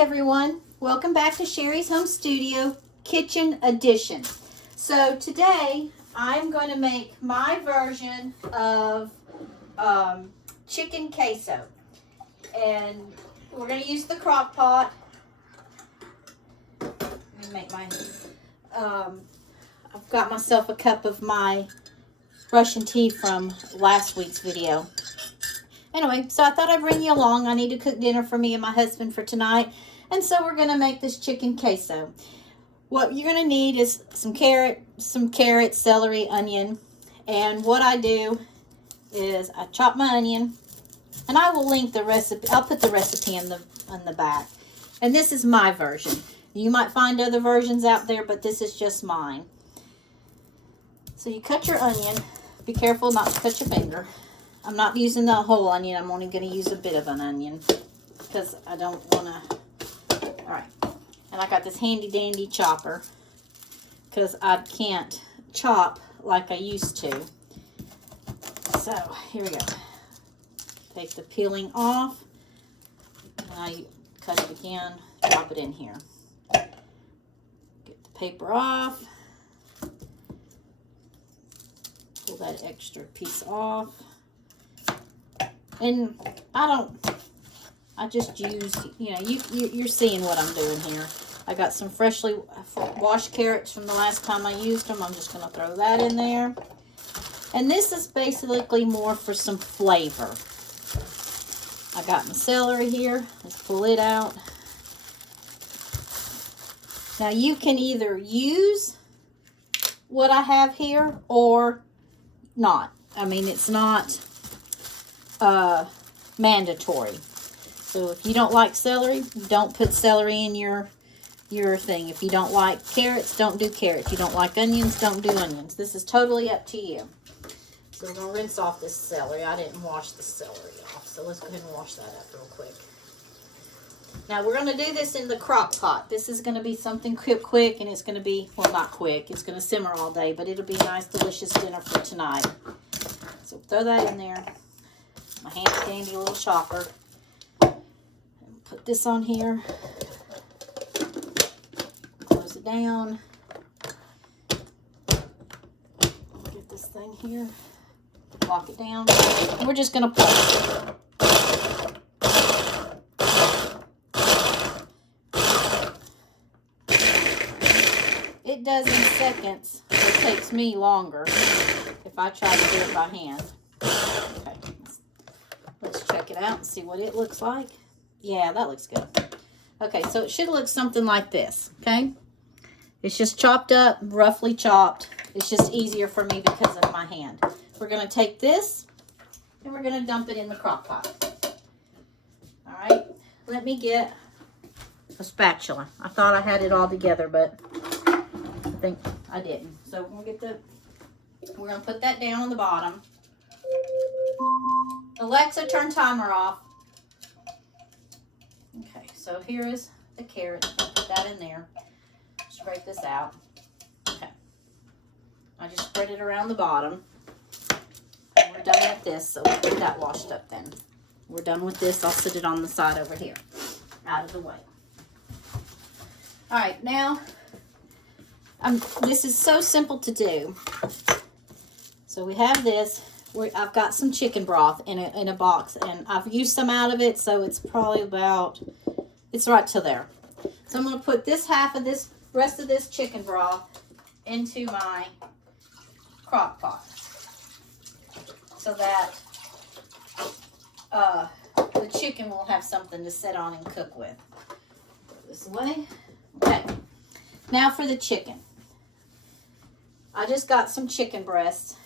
everyone, welcome back to Sherry's Home Studio Kitchen Edition. So today I'm going to make my version of chicken queso, and we're going to use the crock pot. Let me make my I've got myself a cup of my Russian tea from last week's video. Anyway, so I thought I'd bring you along. I need to cook dinner for me and my husband for tonight. And so we're going to make this chicken queso. What you're going to need is some carrot, celery, onion. And what I do is I chop my onion. And I will link the recipe. I'll put the recipe in the back. And this is my version. You might find other versions out there, but this is just mine. So you cut your onion. Be careful not to cut your finger. I'm not using the whole onion. I'm only going to use a bit of an onion because I don't want to. All right. And I got this handy dandy chopper because I can't chop like I used to. So here we go. Take the peeling off. And I cut it again. Drop it in here. Get the paper off. Pull that extra piece off. And I just use, you're seeing what I'm doing here. I got some freshly washed carrots from the last time I used them. I'm just going to throw that in there. And this is basically more for some flavor. I got my celery here. Let's pull it out. Now you can either use what I have here or not. I mean, it's not mandatory. So if you don't like celery, don't put celery in your thing. If you don't like carrots, don't do carrots. You don't like onions, don't do onions. This is totally up to you. So we're going to rinse off this celery. I didn't wash the celery off, so let's go ahead and wash that up real quick. Now we're going to do this in the crock pot. This is going to be something quick, and it's going to be, well, not quick. It's going to simmer all day, but it'll be a nice, delicious dinner for tonight. So throw that in there. My handy dandy little chopper. And put this on here. Close it down. Get this thing here. Lock it down. And we're just going to play. It does in seconds. It takes me longer if I try to do it by hand. Okay. Let's check it out and see what it looks like. Yeah, that looks good. Okay, so it should look something like this, okay? It's just chopped up, roughly chopped. It's just easier for me because of my hand. We're going to take this and we're going to dump it in the crock pot. All right, let me get a spatula. I thought I had it all together, but I think I didn't. So we're going to put that down on the bottom. Alexa, turn timer off. Okay, so here is the carrot. I'll put that in there. Scrape this out. Okay. I just spread it around the bottom. And we're done with this, so we'll get that washed up then. We're done with this. I'll sit it on the side over here, out of the way. All right, now, this is so simple to do. So we have this. I've got some chicken broth in a box, and I've used some out of it, so it's probably it's right to there. So I'm going to put this rest of this chicken broth into my crock pot so that the chicken will have something to sit on and cook with. Put this away. Okay. Now for the chicken. I just got some chicken breasts.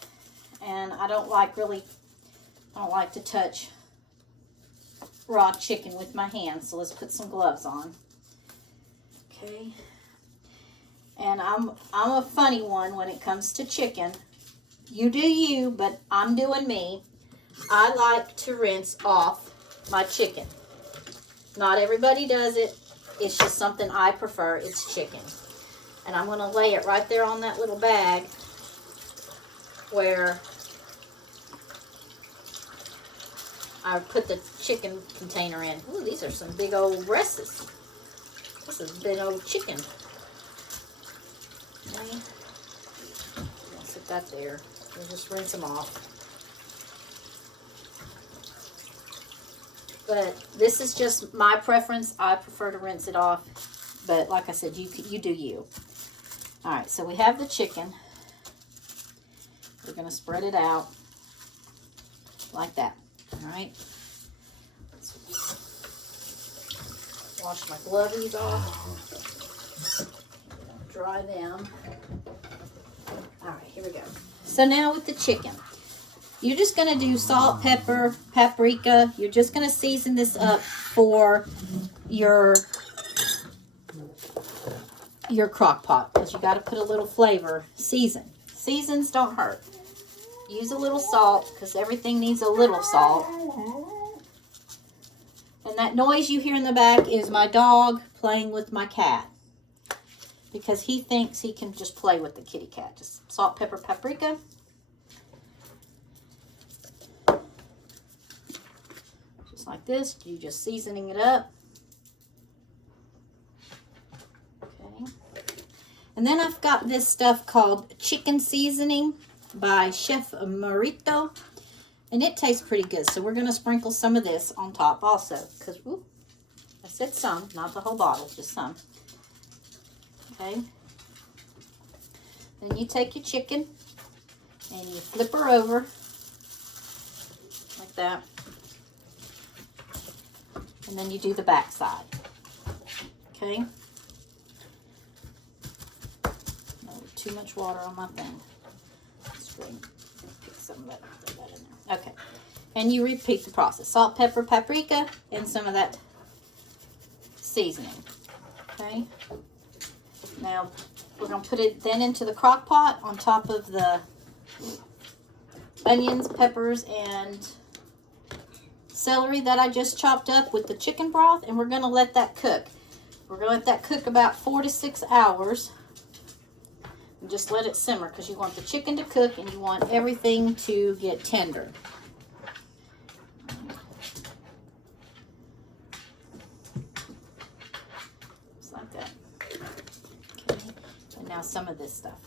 And I don't like to touch raw chicken with my hands, so let's put some gloves on. Okay. And I'm a funny one when it comes to chicken. You do you, but I'm doing me. I like to rinse off my chicken. Not everybody does it. It's just something I prefer. It's chicken. And I'm going to lay it right there on that little bag where I put the chicken container in. Ooh, these are some big old breasts. This is a big old chicken. Okay. I'll sit that there. We'll just rinse them off. But this is just my preference. I prefer to rinse it off. But like I said, you do you. All right, so we have the chicken. We're going to spread it out like that. All right. Wash my glovies off. Dry them. All right, here we go. So now with the chicken, you're just going to do salt, pepper, paprika. You're just going to season this up for your crock pot, because you got to put a little flavor. Seasons don't hurt. Use a little salt, because everything needs a little salt. And that noise you hear in the back is my dog playing with my cat, because he thinks he can just play with the kitty cat. Just salt, pepper, paprika. Just like this. You just seasoning it up. Okay. And then I've got this stuff called chicken seasoning by Chef Marito. And it tastes pretty good. So we're going to sprinkle some of this on top also. Because, I said some, not the whole bottle, just some. Okay. Then you take your chicken and you flip her over like that. And then you do the back side. Okay. No, too much water on my thing. Let's pick some of that, throw that in there. Okay. And you repeat the process. Salt, pepper, paprika, and some of that seasoning. Okay. Now, we're going to put it then into the crock pot on top of the onions, peppers, and celery that I just chopped up with the chicken broth, and we're going to let that cook. We're going to let that cook about 4 to 6 hours. And just let it simmer, because you want the chicken to cook and you want everything to get tender. Just like that. Okay. And now some of this stuff.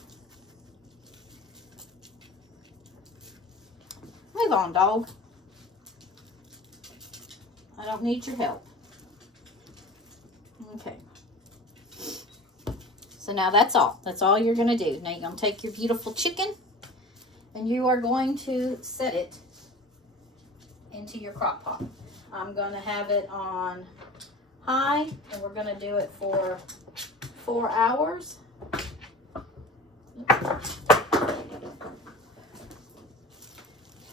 Move on, dog. I don't need your help. Okay. So now that's all. That's all you're going to do. Now you're going to take your beautiful chicken and you are going to set it into your crock pot. I'm going to have it on high, and we're going to do it for 4 hours.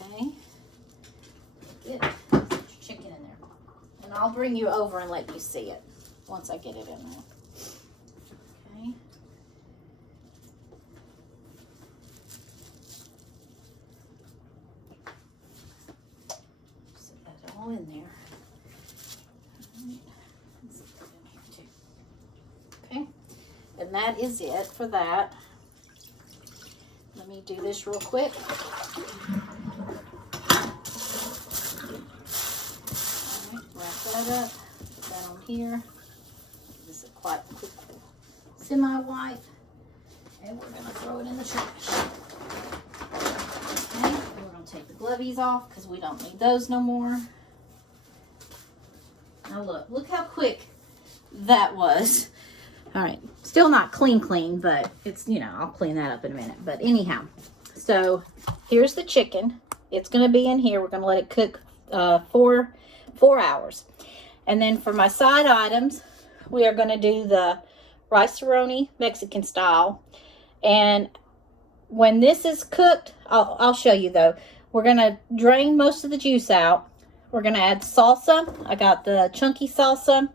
Okay. Good. Put your chicken in there. And I'll bring you over and let you see it once I get it in there. Okay. Set that all in there. Let's put it in here too. Okay. And that is it for that. Let me do this real quick. Wrap that up, put that on here. This is quite a quick semi-wipe, and we're going to throw it in the trash. Okay, and we're going to take the glovies off because we don't need those no more. Now look how quick that was. All right, still not clean, but it's, I'll clean that up in a minute. But anyhow, so here's the chicken. It's going to be in here. We're going to let it cook 4 hours. And then for my side items, we are going to do the rice-a-roni Mexican style. And when this is cooked, I'll show you though. We're going to drain most of the juice out. We're going to add salsa. I got the chunky salsa.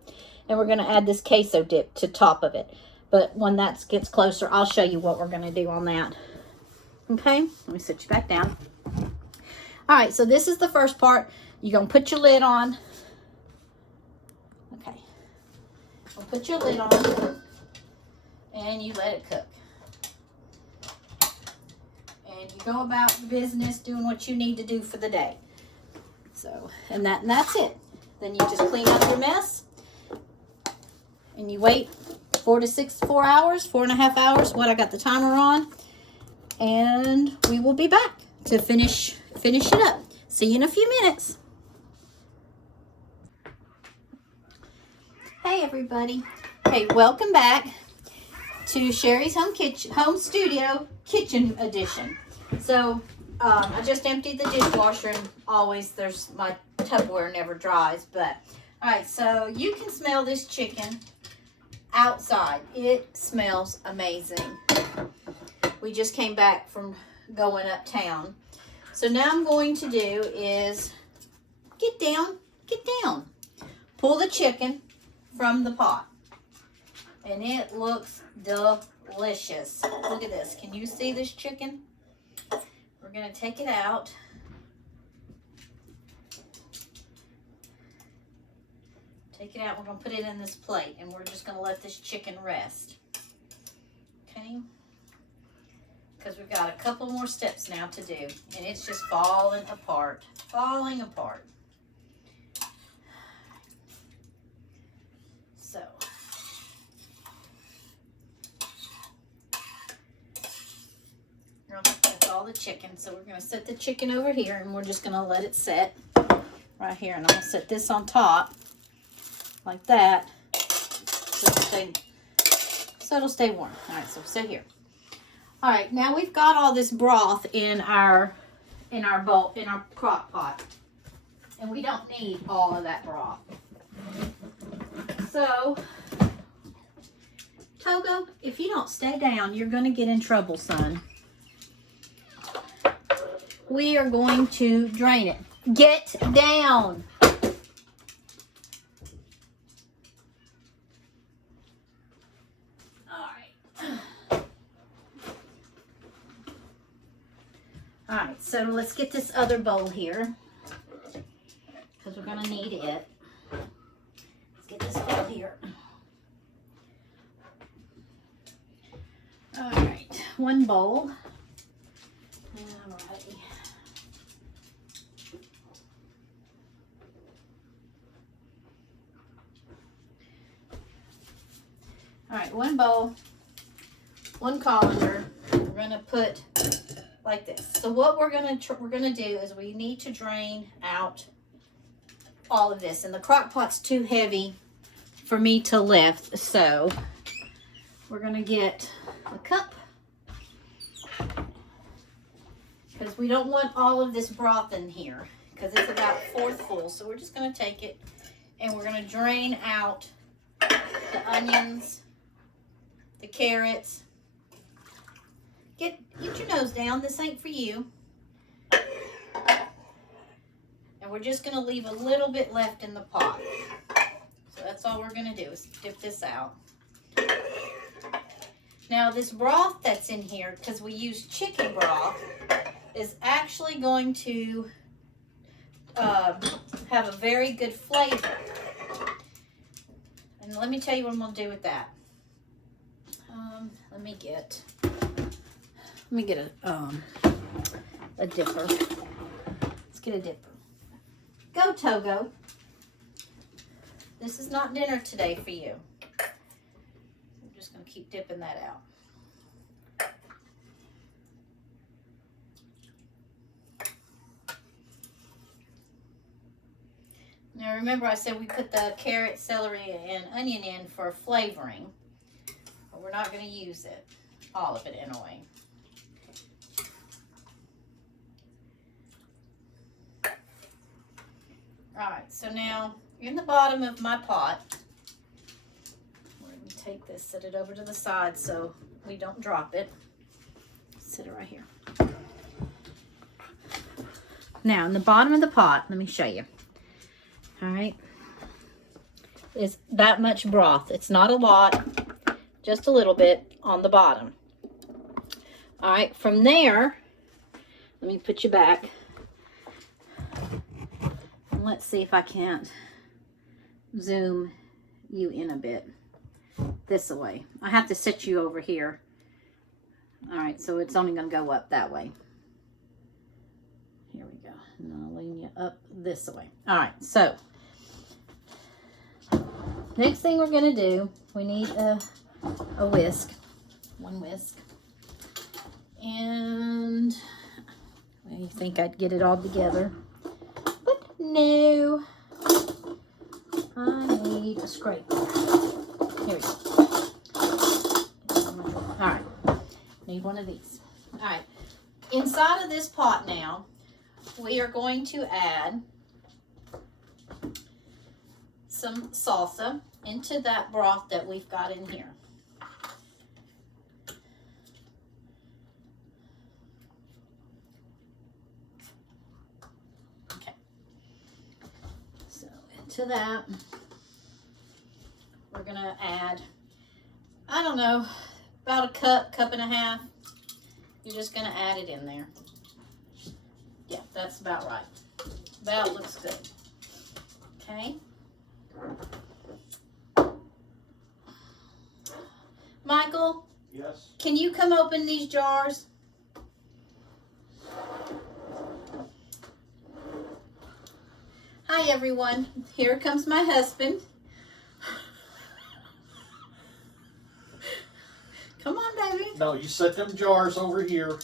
And we're going to add this queso dip to top of it. But when that gets closer, I'll show you what we're going to do on that. Okay, let me sit you back down. All right, so this is the first part. You're going to put your lid on. Okay. You'll put your lid on. And you let it cook. And you go about your business doing what you need to do for the day. So, and that's it. Then you just clean up your mess. and you wait 4 hours, 4.5 hours, what I got the timer on, and we will be back to finish it up. See you in a few minutes. Hey everybody. Hey, welcome back to Sherry's Home Studio Kitchen Edition. So I just emptied the dishwasher, and always there's my Tupperware never dries. But all right, so you can smell this chicken outside. It smells amazing. We just came back from going uptown. So now I'm going to do is get down, pull the chicken from the pot. And it looks delicious. Look at this. Can you see this chicken? We're going to take it out. Take it out. We're going to put it in this plate. And we're just going to let this chicken rest. Okay? Because we've got a couple more steps now to do. And it's just falling apart. Falling apart. So. That's all the chicken. So we're going to set the chicken over here. And we're just going to let it set right here. And I'm going to set this on top. Like that. So it'll stay warm. Alright, so sit here. Alright, now we've got all this broth in our bowl, in our crock pot. And we don't need all of that broth. So, Togo, if you don't stay down, you're going to get in trouble, son. We are going to drain it. Get down! Alright, so let's get this other bowl here, because we're going to need it. Let's get this bowl here. Alright, one bowl. Alrighty. Alright, one bowl, one colander. We're going to put like this. So what we're gonna do is we need to drain out all of this, and the crock pot's too heavy for me to lift. So we're gonna get a cup, because we don't want all of this broth in here, because it's about 1/4 full. So we're just gonna take it and we're gonna drain out the onions, the carrots. Get your nose down. This ain't for you. And we're just going to leave a little bit left in the pot. So that's all we're going to do is dip this out. Now this broth that's in here, because we use chicken broth, is actually going to have a very good flavor. And let me tell you what I'm going to do with that. Let me get a dipper. Let's get a dipper. Go, Togo. This is not dinner today for you. I'm just going to keep dipping that out. Now remember I said we put the carrot, celery, and onion in for flavoring. But we're not going to use it. All of it anyway. Alright, so now in the bottom of my pot, we're going to take this, set it over to the side so we don't drop it. Set it right here. Now in the bottom of the pot, let me show you. Alright, is that much broth. It's not a lot, just a little bit on the bottom. Alright, from there, let me put you back. Let's see if I can't zoom you in a bit this way. I have to set you over here. All right, so it's only going to go up that way. Here we go. And I'll lean you up this way. All right, so next thing we're going to do we need a whisk, one whisk. And I think I'd get it all together, but no, I need a scraper. Here we go. All right, need one of these. All right, inside of this pot now, we are going to add some salsa into that broth that we've got in here. Okay. So into that, we're going to add, I don't know, about a cup and a half. You're just going to add it in there. Yeah, that's about right. That looks good. Okay. Michael? Yes? Can you come open these jars? Hi, everyone. Here comes my husband. Come on, baby. No, you set them jars over here.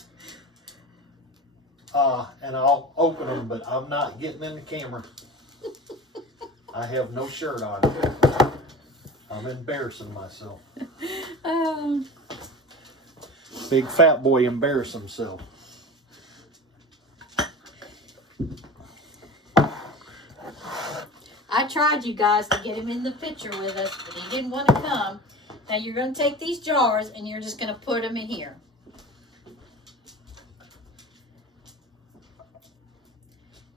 And I'll open them, but I'm not getting in the camera. I have no shirt on. I'm embarrassing myself. Big fat boy embarrass himself. I tried, you guys, to get him in the picture with us, but he didn't want to come. Now you're going to take these jars and you're just going to put them in here.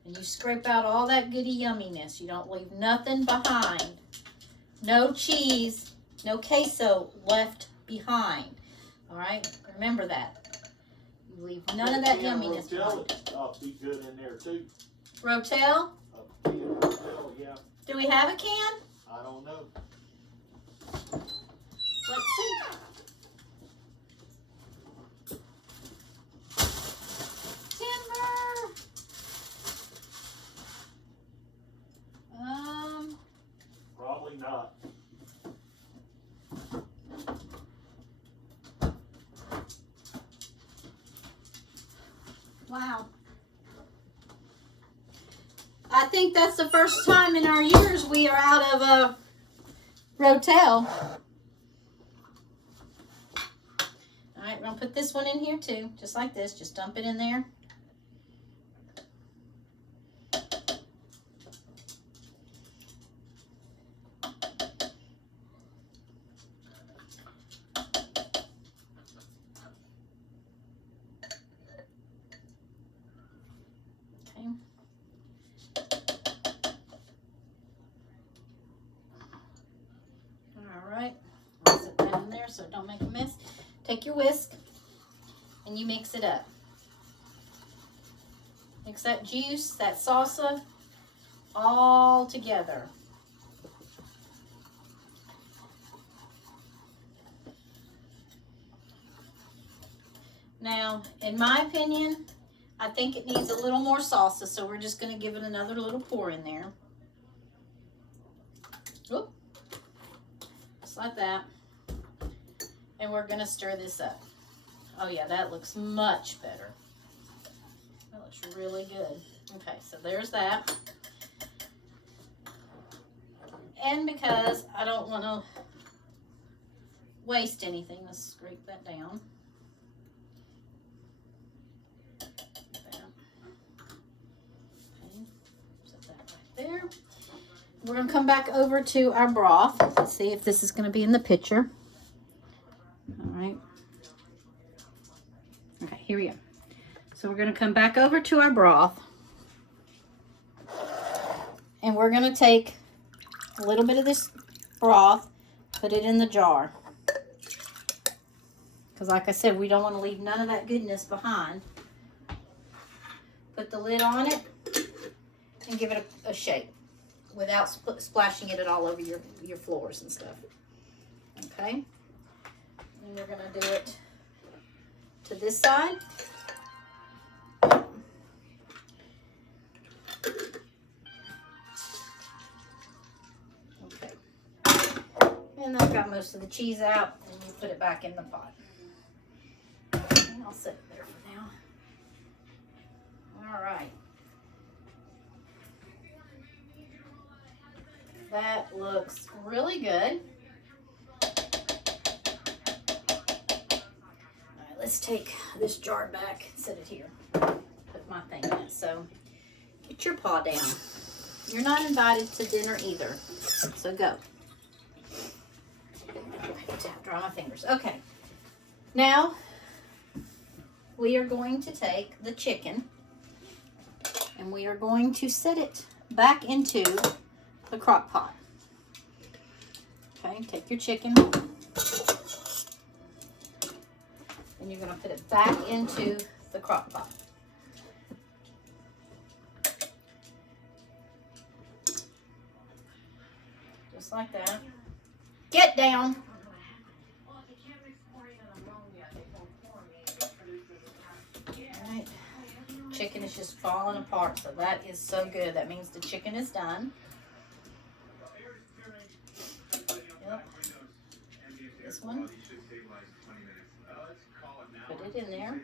And you scrape out all that goody yumminess. You don't leave nothing behind. No cheese, no queso left behind. All right? Remember that. You leave none of that yumminess behind. I'll be good in there too. Rotel? Rotel, yeah. Do we have a can? I don't know. Let's see. Timber. Probably not. Wow. I think that's the first time in our years we are out of a Rotel. All right, we're going to put this one in here too, just like this. Just dump it in there. So don't make a mess. Take your whisk and you mix it up. Mix that juice, that salsa, all together. Now, in my opinion, I think it needs a little more salsa, so we're just going to give it another little pour in there. Oop. Just like that. And we're going to stir this up. Oh yeah, that looks much better. That looks really good. Okay, so there's that. And because I don't want to waste anything, let's scrape that down. Okay, set that right there. We're going to come back over to our broth. Let's see if this is going to be in the picture. All right. Okay, here we go. So we're going to come back over to our broth. And we're going to take a little bit of this broth, put it in the jar. Because like I said, we don't want to leave none of that goodness behind. Put the lid on it and give it a shake without splashing it all over your floors and stuff. Okay? And we're going to do it to this side. Okay. And And I've got most of the cheese out, and you put it back in the pot. And I'll set it there for now. All right. That looks really good. All right, let's take this jar back and set it here. Put my thing in it. So get your paw down. You're not invited to dinner either. So go. Dry my fingers. Okay. Now we are going to take the chicken and we are going to set it back into the crock pot. Okay, take your chicken and you're going to put it back into the crock pot. Just like that. Get down. Alright. Chicken is just falling apart, so that is so good. That means the chicken is done. Yep. This one. Put it in there.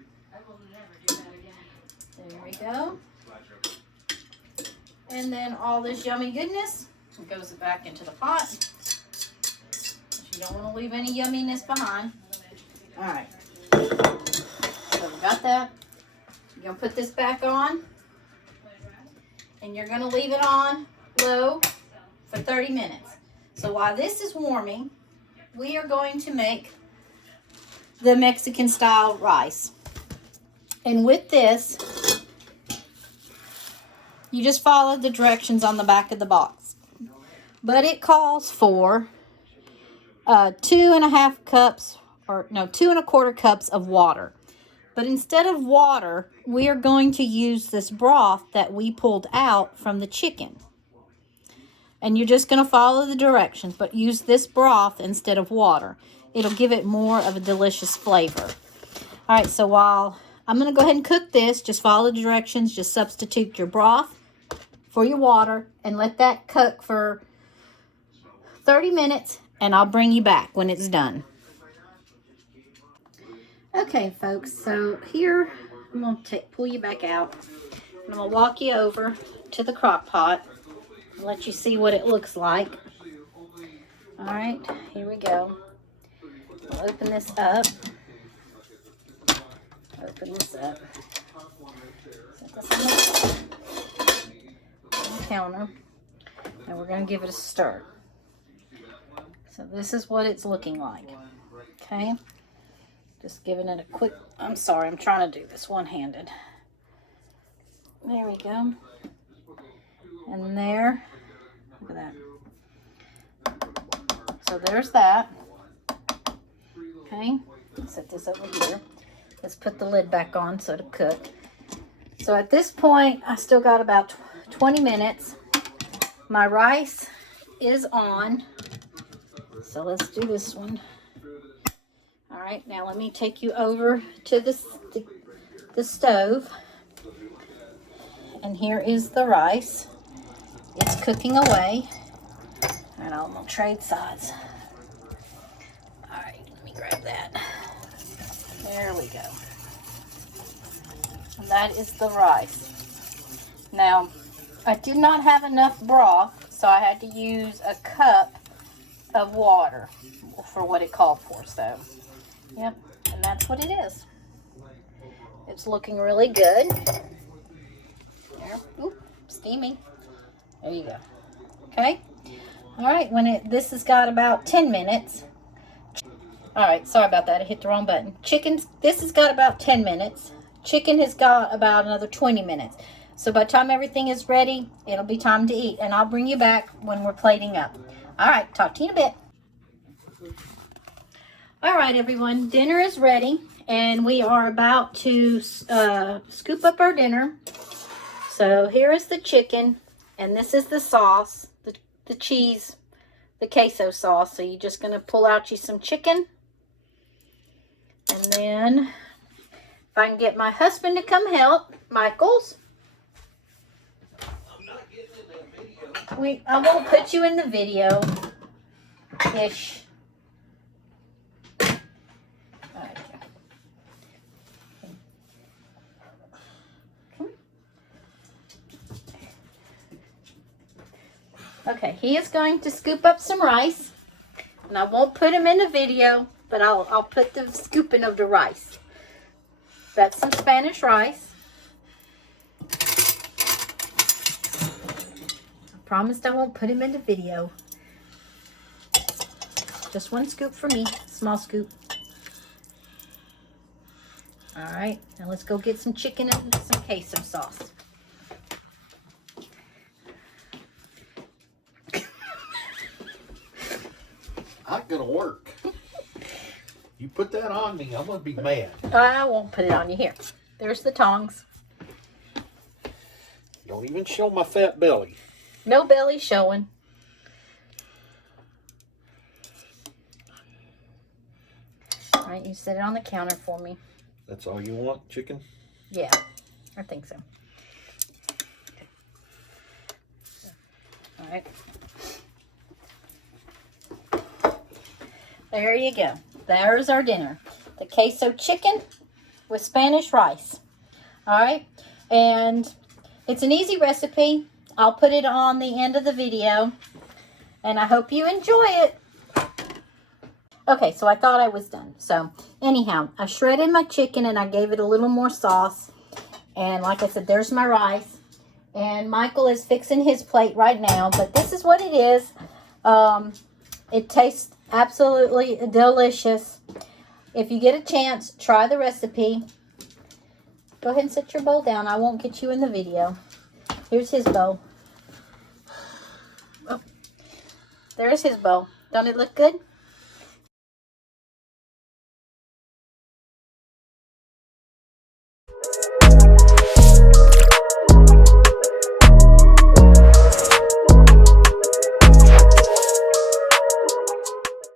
There we go. And then all this yummy goodness goes back into the pot. You don't want to leave any yumminess behind. All right. So we got that. You're going to put this back on. And you're going to leave it on low for 30 minutes. So while this is warming, we are going to make the Mexican style rice. And with this, you just follow the directions on the back of the box. But it calls for 2.25 cups, or no, 2.25 cups of water. But instead of water, we are going to use this broth that we pulled out from the chicken. And you're just going to follow the directions, but use this broth instead of water. It'll give it more of a delicious flavor. All right, so while I'm going to go ahead and cook this, just follow the directions, just substitute your broth for your water and let that cook for 30 minutes. And I'll bring you back when it's done. Okay, folks, so here I'm going to pull you back out. I'm going to walk you over to the crock pot and let you see what it looks like. All right, here we go. I'll open this up. Open this up. Set this on the counter. And we're going to give it a stir. So this is what it's looking like. Okay. Just giving it a quick, I'm sorry, I'm trying to do this one-handed. There we go. And there, look at that. So there's that. Okay. Set this over here. Let's put the lid back on so it'll cook. So at this point, I still got about 20 minutes. My rice is on. So let's do this one. All right, now let me take you over to the stove. And here is the rice. It's cooking away. And I'm gonna trade sides. All right, let me grab that. There we go. And that is the rice. Now, I did not have enough broth, so I had to use a cup of water for what it called for. So, yep, and that's what it is. It's looking really good. There, oop, steaming. There you go. Okay. All right, this has got about 10 minutes. All right, sorry about that. I hit the wrong button. This has got about 10 minutes. Chicken has got about another 20 minutes. So by the time everything is ready, it'll be time to eat. And I'll bring you back when we're plating up. All right, talk to you in a bit. All right, everyone, dinner is ready. And we are about to scoop up our dinner. So here is the chicken. And this is the sauce, the cheese, the queso sauce. So you're just going to pull out you some chicken. And then if I can get my husband to come help, Michael's. I won't put you in the video. Ish. Okay, he is going to scoop up some rice. And I won't put him in the video, but I'll put the scooping of the rice. That's some Spanish rice. I promised I won't put him in the video. Just one scoop for me, small scoop. All right, now let's go get some chicken and some queso sauce. Not gonna work. You put that on me, I'm gonna be mad. I won't put it on you. Here. There's the tongs. Don't even show my fat belly. No belly showing. All right, you set it on the counter for me. That's all you want, chicken? Yeah, I think so. All right. There you go. There's our dinner. The queso chicken with Spanish rice. All right. And it's an easy recipe. I'll put it on the end of the video. And I hope you enjoy it. Okay, so I thought I was done. So anyhow, I shredded my chicken and I gave it a little more sauce. And like I said, there's my rice. And Michael is fixing his plate right now. But this is what it is. It tastes absolutely delicious. If you get a chance, try the recipe. Go ahead and set your bowl down. I won't get you in the video. Here's his bowl. Oh, there's his bowl. Don't it look good?